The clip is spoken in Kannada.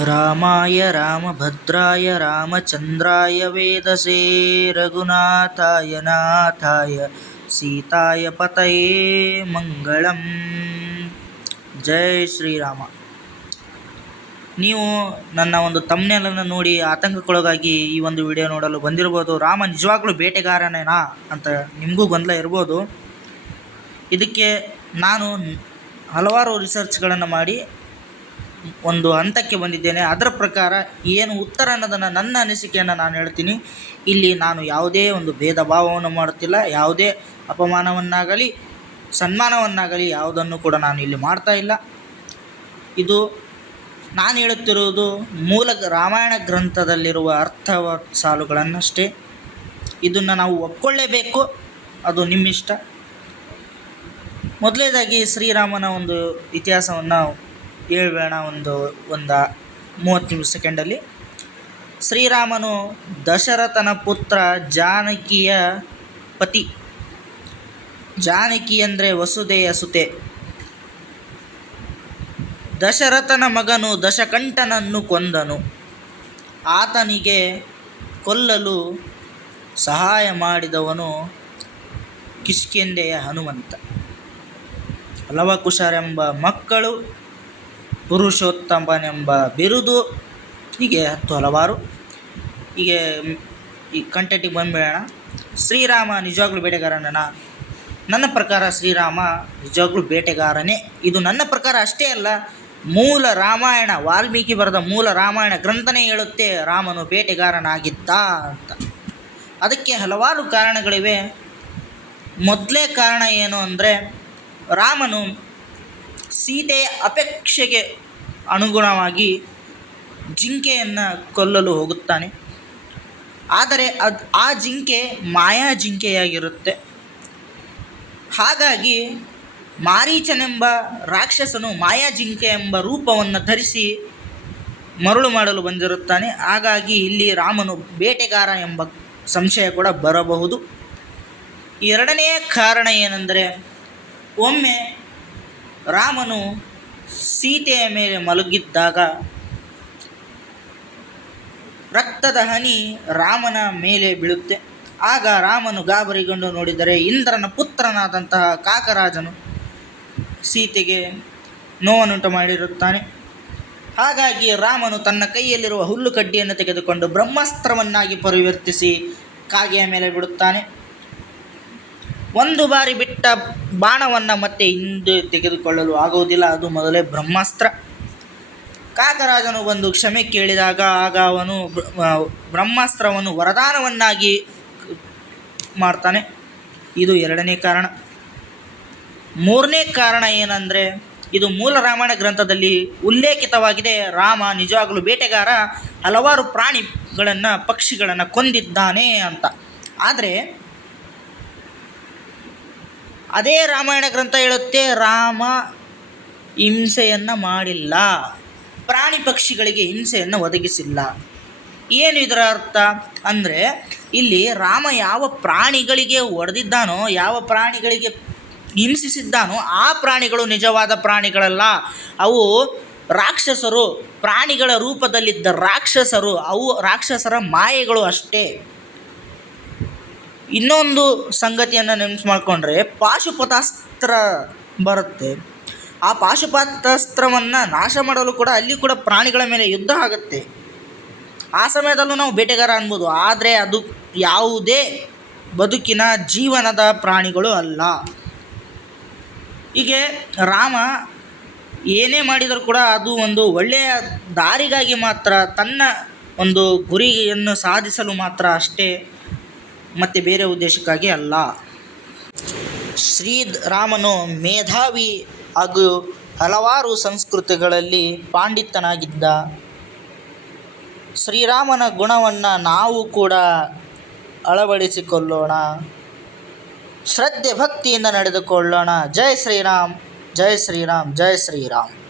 ರಾಮಾಯ ರಾಮಭದ್ರಾಯ ರಾಮಚಂದ್ರಾಯ ವೇದಸೇ ರಘುನಾಥಾಯ ನಾಥಾಯ ಸೀತಾಯ ಪತಯೇ ಮಂಗಳಂ. ಜೈ ಶ್ರೀರಾಮ. ನೀವು ನನ್ನ ಒಂದು ತಮ್ನೆಲನ್ನು ನೋಡಿ ಆತಂಕಕ್ಕೊಳಗಾಗಿ ಈ ಒಂದು ವಿಡಿಯೋ ನೋಡಲು ಬಂದಿರ್ಬೋದು ರಾಮ ನಿಜವಾಗ್ಲೂ ಬೇಟೆಗಾರನೇನಾ ಅಂತ ನಿಮಗೂ ಗೊಂದಲ ಇರ್ಬೋದು. ಇದಕ್ಕೆ ನಾನು ಹಲವಾರು ರಿಸರ್ಚ್ಗಳನ್ನು ಮಾಡಿ ಒಂದು ಹಂತಕ್ಕೆ ಬಂದಿದ್ದೇನೆ. ಅದರ ಪ್ರಕಾರ ಏನು ಉತ್ತರ ಅನ್ನೋದನ್ನು ನನ್ನ ಅನಿಸಿಕೆಯನ್ನು ನಾನು ಹೇಳ್ತೀನಿ. ಇಲ್ಲಿ ನಾನು ಯಾವುದೇ ಒಂದು ಭೇದ ಭಾವವನ್ನು ಮಾಡುತ್ತಿಲ್ಲ. ಯಾವುದೇ ಅಪಮಾನವನ್ನಾಗಲಿ, ಸನ್ಮಾನವನ್ನಾಗಲಿ ಯಾವುದನ್ನು ಕೂಡ ನಾನು ಇಲ್ಲಿ ಮಾಡ್ತಾ ಇಲ್ಲ. ಇದು ನಾನು ಹೇಳುತ್ತಿರುವುದು ಮೂಲ ರಾಮಾಯಣ ಗ್ರಂಥದಲ್ಲಿರುವ ಅರ್ಥ ಸಾಲುಗಳನ್ನಷ್ಟೇ ಇದನ್ನು ನಾವು ಒಪ್ಕೊಳ್ಳೇಬೇಕು. ಅದು ನಿಮ್ಮಿಷ್ಟ. ಮೊದಲೇದಾಗಿ ಶ್ರೀರಾಮನ ಒಂದು ಇತಿಹಾಸವನ್ನು ಹೇಳ್ಬೇಡ ಒಂದು ಒಂದು ಮೂವತ್ತು ಸೆಕೆಂಡಲ್ಲಿ ಶ್ರೀರಾಮನು ದಶರಥನ ಪುತ್ರ ಜಾನಕಿಯ ಪತಿ. ಜಾನಕಿ ಅಂದರೆ ವಸುದೆಯ ಸುತೆ. ದಶರಥನ ಮಗನು ದಶಕಂಠನನ್ನು ಕೊಂದನು. ಆತನಿಗೆ ಕೊಲ್ಲಲು ಸಹಾಯ ಮಾಡಿದವನು ಕಿಷ್ಕಿಂದೆಯ ಹನುಮಂತ. ಲವಕುಶರೆಂಬ ಮಕ್ಕಳು ಪುರುಷೋತ್ತಮನೆಂಬ ಬಿರುದು ಹೀಗೆ ಹತ್ತು ಹಲವಾರು. ಹೀಗೆ ಈ ಕಂಟೆಂಟಿಗೆ ಬಂದ್ಬಿಡೋಣ. ಶ್ರೀರಾಮ ನಿಜವಾಗ್ಲೂ ಬೇಟೆಗಾರನ ನನ್ನ ಪ್ರಕಾರ ಶ್ರೀರಾಮ ನಿಜವಾಗ್ಲೂ ಬೇಟೆಗಾರನೇ. ಇದು ನನ್ನ ಪ್ರಕಾರ ಅಷ್ಟೇ ಅಲ್ಲ, ಮೂಲ ರಾಮಾಯಣ, ವಾಲ್ಮೀಕಿ ಬರೆದ ಮೂಲ ರಾಮಾಯಣ ಗ್ರಂಥನೇ ಹೇಳುತ್ತೆ, ರಾಮನು ಬೇಟೆಗಾರನಾಗಿದ್ದ ಅಂತ. ಅದಕ್ಕೆ ಹಲವಾರು ಕಾರಣಗಳಿವೆ. ಮೊದಲೇ ಕಾರಣ ಏನು ಅಂದರೆ, ರಾಮನು ಸೀತೆಯ ಅಪೇಕ್ಷೆಗೆ ಅನುಗುಣವಾಗಿ ಜಿಂಕೆಯನ್ನು ಕೊಲ್ಲಲು ಹೋಗುತ್ತಾನೆ. ಆದರೆ ಅದು ಆ ಜಿಂಕೆ ಮಾಯಾ ಜಿಂಕೆಯಾಗಿರುತ್ತೆ. ಹಾಗಾಗಿ ಮಾರೀಚನೆಂಬ ರಾಕ್ಷಸನು ಮಾಯಾ ಜಿಂಕೆ ಎಂಬ ರೂಪವನ್ನು ಧರಿಸಿ ಮರಳು ಮಾಡಲು ಬಂದಿರುತ್ತಾನೆ. ಹಾಗಾಗಿ ಇಲ್ಲಿ ರಾಮನು ಬೇಟೆಗಾರ ಎಂಬ ಸಂಶಯ ಕೂಡ ಬರಬಹುದು. ಎರಡನೆಯ ಕಾರಣ ಏನೆಂದರೆ, ಒಮ್ಮೆ ರಾಮನು ಸೀತೆಯ ಮೇಲೆ ಮಲಗಿದ್ದಾಗ ರಕ್ತದ ಹನಿ ರಾಮನ ಮೇಲೆ ಬೀಳುತ್ತೆ. ಆಗ ರಾಮನು ಗಾಬರಿಗೊಂಡು ನೋಡಿದರೆ ಇಂದ್ರನ ಪುತ್ರನಾದಂತಹ ಕಾಕರಾಜನು ಸೀತೆಗೆ ನೋವನ್ನುಂಟು ಮಾಡಿರುತ್ತಾನೆ. ಹಾಗಾಗಿ ರಾಮನು ತನ್ನ ಕೈಯಲ್ಲಿರುವ ಹುಲ್ಲು ಕಡ್ಡಿಯನ್ನು ತೆಗೆದುಕೊಂಡು ಬ್ರಹ್ಮಾಸ್ತ್ರವನ್ನಾಗಿ ಪರಿವರ್ತಿಸಿ ಕಾಗೆಯ ಮೇಲೆ ಬಿಡುತ್ತಾನೆ. ಒಂದು ಬಾರಿ ಬಿಟ್ಟ ಬಾಣವನ್ನು ಮತ್ತೆ ಹಿಂದೆ ತೆಗೆದುಕೊಳ್ಳಲು ಆಗುವುದಿಲ್ಲ. ಅದು ಮೊದಲೇ ಬ್ರಹ್ಮಾಸ್ತ್ರ. ಕಾಕರಾಜನು ಬಂದು ಕ್ಷಮೆ ಕೇಳಿದಾಗ ಆಗ ಅವನು ಬ್ರಹ್ಮಾಸ್ತ್ರವನ್ನು ವರದಾನವನ್ನಾಗಿ ಮಾಡ್ತಾನೆ. ಇದು ಎರಡನೇ ಕಾರಣ. ಮೂರನೇ ಕಾರಣ ಏನಂದರೆ, ಇದು ಮೂಲ ರಾಮಾಯಣ ಗ್ರಂಥದಲ್ಲಿ ಉಲ್ಲೇಖಿತವಾಗಿದೆ. ರಾಮ ನಿಜವಾಗಲೂ ಬೇಟೆಗಾರ, ಹಲವಾರು ಪ್ರಾಣಿಗಳನ್ನು, ಪಕ್ಷಿಗಳನ್ನು ಕೊಂದಿದ್ದಾನೆ ಅಂತ. ಆದರೆ ಅದೇ ರಾಮಾಯಣ ಗ್ರಂಥ ಹೇಳುತ್ತೆ, ರಾಮ ಹಿಂಸೆಯನ್ನು ಮಾಡಿಲ್ಲ. ಪ್ರಾಣಿ ಪಕ್ಷಿಗಳಿಗೆ ಹಿಂಸೆಯನ್ನು ಒದಗಿಸಿಲ್ಲ. ಏನು ಇದರ ಅರ್ಥ? ಅಂದರೆ ಇಲ್ಲಿ ರಾಮ ಯಾವ ಪ್ರಾಣಿಗಳಿಗೆ ಒಡೆದಿದ್ದಾನೋ, ಯಾವ ಪ್ರಾಣಿಗಳಿಗೆ ಹಿಂಸಿಸಿದ್ದಾನೋ, ಆ ಪ್ರಾಣಿಗಳು ನಿಜವಾದ ಪ್ರಾಣಿಗಳಲ್ಲ. ಅವು ರಾಕ್ಷಸರು, ಪ್ರಾಣಿಗಳ ರೂಪದಲ್ಲಿದ್ದ ರಾಕ್ಷಸರು, ಅವು ರಾಕ್ಷಸರ ಮಾಯೆಗಳು ಅಷ್ಟೇ. ಇನ್ನೊಂದು ಸಂಗತಿಯನ್ನು ನೆನಪು ಮಾಡಿಕೊಂಡ್ರೆ ಪಾಶುಪತಾಸ್ತ್ರ ಬರುತ್ತೆ. ಆ ಪಾಶುಪತಾಸ್ತ್ರವನ್ನು ನಾಶ ಮಾಡಲು ಕೂಡ ಅಲ್ಲಿ ಕೂಡ ಪ್ರಾಣಿಗಳ ಮೇಲೆ ಯುದ್ಧ ಆಗುತ್ತೆ. ಆ ಸಮಯದಲ್ಲೂ ನಾವು ಬೇಟೆಗಾರ ಅನ್ಬೋದು, ಆದರೆ ಅದು ಯಾವುದೇ ಬದುಕಿನ ಜೀವನದ ಪ್ರಾಣಿಗಳು ಅಲ್ಲ. ಹೀಗೆ ರಾಮ ಏನೇ ಮಾಡಿದರೂ ಕೂಡ ಅದು ಒಂದು ಒಳ್ಳೆಯ ದಾರಿಗಾಗಿ ಮಾತ್ರ ತನ್ನ ಒಂದು ಗುರಿಯನ್ನು ಸಾಧಿಸಲು ಮಾತ್ರ ಅಷ್ಟೇ ಮತ್ತು ಬೇರೆ ಉದ್ದೇಶಕ್ಕಾಗಿ ಅಲ್ಲ. ಶ್ರೀ ರಾಮನು ಮೇಧಾವಿ ಹಾಗೂ ಹಲವಾರು ಸಂಸ್ಕೃತಿಗಳಲ್ಲಿ ಪಾಂಡಿತನಾಗಿದ್ದ ಶ್ರೀರಾಮನ ಗುಣವನ್ನು ನಾವು ಕೂಡ ಅಳವಡಿಸಿಕೊಳ್ಳೋಣ. ಶ್ರದ್ಧೆ ಭಕ್ತಿಯಿಂದ ನಡೆದುಕೊಳ್ಳೋಣ. ಜೈ ಶ್ರೀರಾಮ್ ಜೈ ಶ್ರೀರಾಮ್ ಜೈ ಶ್ರೀರಾಮ್.